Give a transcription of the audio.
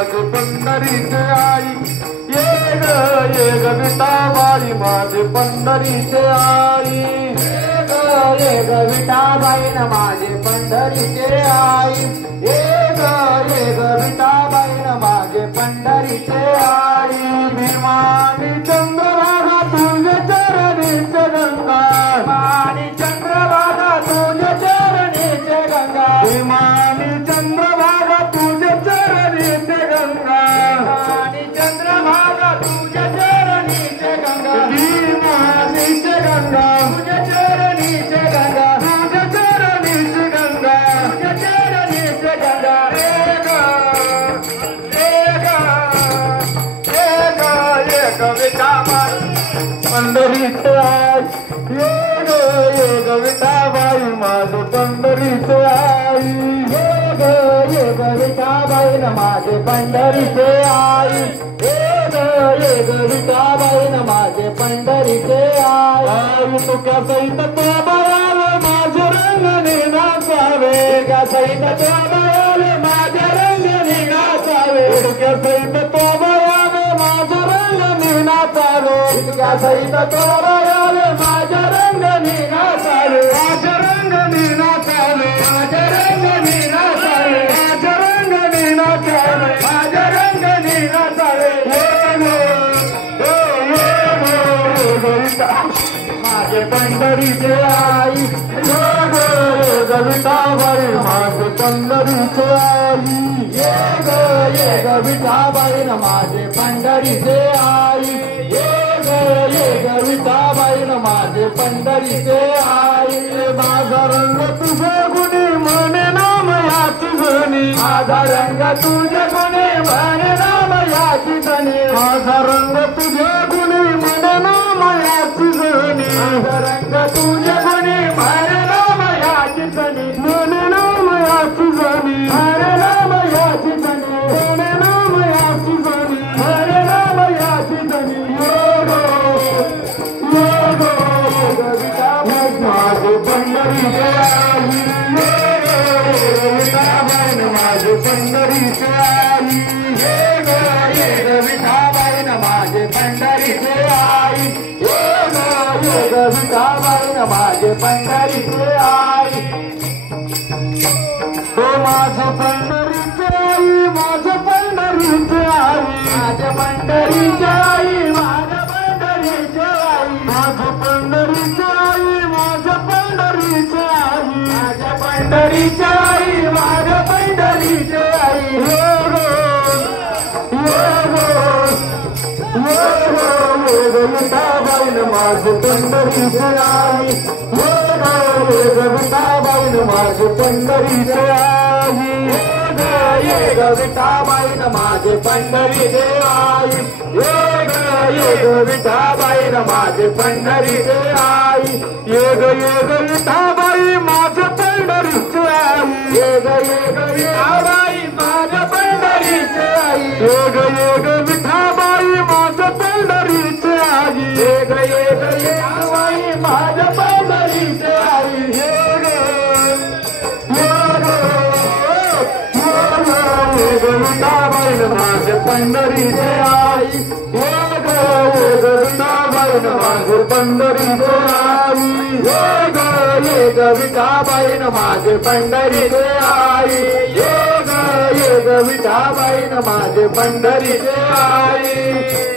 माझे पंढरीचे आई ये ग विठाबाई माझे पंढरीचे आई ये ग विठाबाई न माझे पंढरीचे आई ये ग विठाबाई न माझे पंढरीचे आई भीमानी चंद्रभागा तुझे चरणीचे गंगा भीमानी चंद्रभागा तुझे चरणीचे गंगा भीमानी चंद्रभागा तुझे चरणीचे गंगा भीमानी चंद्रभागा तुझे चरणीचे गंगा भीमानीचे गंगा तुझे चरणीचे गंगा तुझे चरणीचे गंगा तुझे चरणीचे गंगा पंढरीचे आई ये ग विठाबाई माझे पंढरीचे आई ये ग विठाबाई न माझे पंढरीचे आई ये ग विठाबाई न माझे पंढरीचे आई तुका सहित तो बयाले माझे रंगने नाचावे तुका सहित तो बयाले माझे रंगने नाचावे तुका सहित तो बयाले माझे रंगने नाचावे तुका सहित तो बयाले माझे रंगने नाचावे माझे रंगने नाचावे माझे रंगने नाचावे माझे रंगने नाचावे माझे रंगने नाचावे माझे पंढरीचे आई ग विठाबाई माझे पंढरीचे आई ये ग विठाबाई न माझे पंढरीचे आई ये ग विठाबाई न माझे पंढरीचे आई माझा रंग तुझे गुणी म्हणे नाम याची धनी माझा रंग तुझे गुणी म्हणे नाम याची धनी माझा रंग तुझे गुणी म्हणे नाम याची धनी माझा रंग तुझे गुणी म्हणे नाम याची धनी म्हणे नाम याची धनी म्हणे नाम याची धनी म्हणे नाम याची धनी म्हणे नाम याची धनी माझे पंढरीचे आई विठाबाई माझे पंढरीचे आई ये ग विठाबाई न माझे पंढरीचे आई ये ग विठाबाई न माझे पंढरीचे आई तो माझे पंढरीचे आई माझे पंढरीचे आई माझे पंढरीचे आई माझे पंढरीचे आई माझे पंढरीचे आई माझे पंढरीचे आई माझे पंढरीचे आई माझे पंढरीचे आई विठाबाई माझे पंढरीचे आई विठाबाई माझे पंढरीचे आई ये ग विठाबाई न माझे पंढरीचे आई ये ग विठाबाई न माझे पंढरीचे आई ये ग विठाबाई माझे पंढरीचे आई ये ग विठाबाई माझे पंढरीचे आई ये ग विठाबाई माझे पंढरीचे आई ये ग विठाबाई माझे पंढरीचे आई विठाबाई माझे पंढरीचे आई विठाबाई माझे पंढरीचे आई ये ग विठाबाई न माझे पंढरीचे आई ये ग विठाबाई न माझे पंढरीचे आई